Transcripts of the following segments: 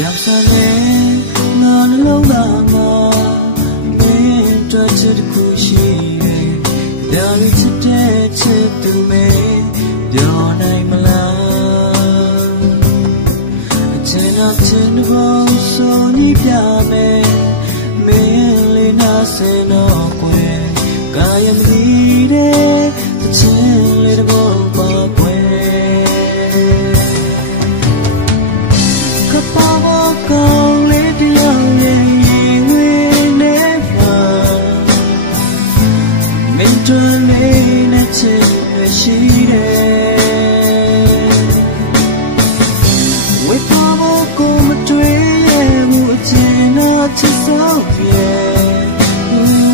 ပြောင်းစတဲ့ငါနှလုံးသားမှာမင်းတို့ချစ်တစ်ခုရှိတယ်ဒါရီချစ်တဲ့ချစ်သူမဲပြောနိုင်မလားအချိန်တော့ချင်တော့ဆိုနေပြမယ်မင်းလေးနာစင်တော့ကွယ်ကာယမီတဲ့ချစ်လေးတော့ပါကွယ်ကောင်းလေးတယောက်ရဲ့ရင်ငွေနဲ့ပါမင်းတို့လေးနဲ့ချစ်ရှိတယ်ဝေပါဖို့ကိုမတွေ့ရမှုအကျဉ်းတော့ချစ်ဆုံးပြေ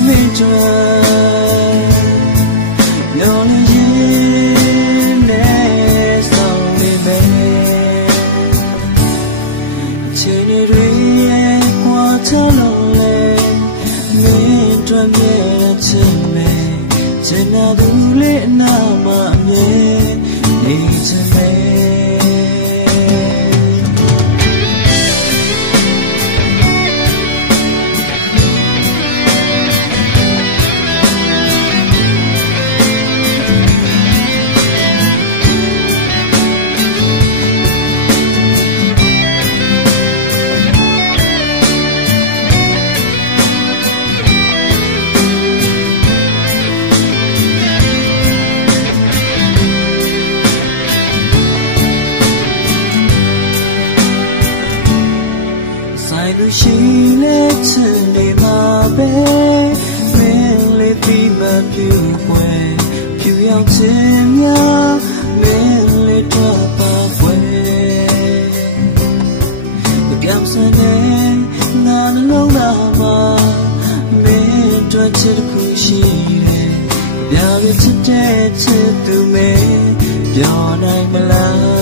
မင်းတို့ရောင်းရင်နဲ့ဆောင်နေမယ်ချိန်တွေရဲ့ကွာချလို့လေမင်းတို့ရဲ့ချစ်မယ်ချင်တဲ့သူလေးအနာမအမြဲနေချင်မယ်လူရှိလက်ချင်နေမှာပဲမင်းလေးပြီးမှပြူွယ်ဖြူရောက်ချင်များမင်းလေးတော့ပါွယ်ပြောင်းစတဲ့ငါနှလုံးသားမှာမင်းတို့ချစ်တစ်ခုရှိတယ်ဒါပဲချစ်တဲ့ချစ်သူမဲပြောနိုင်မလား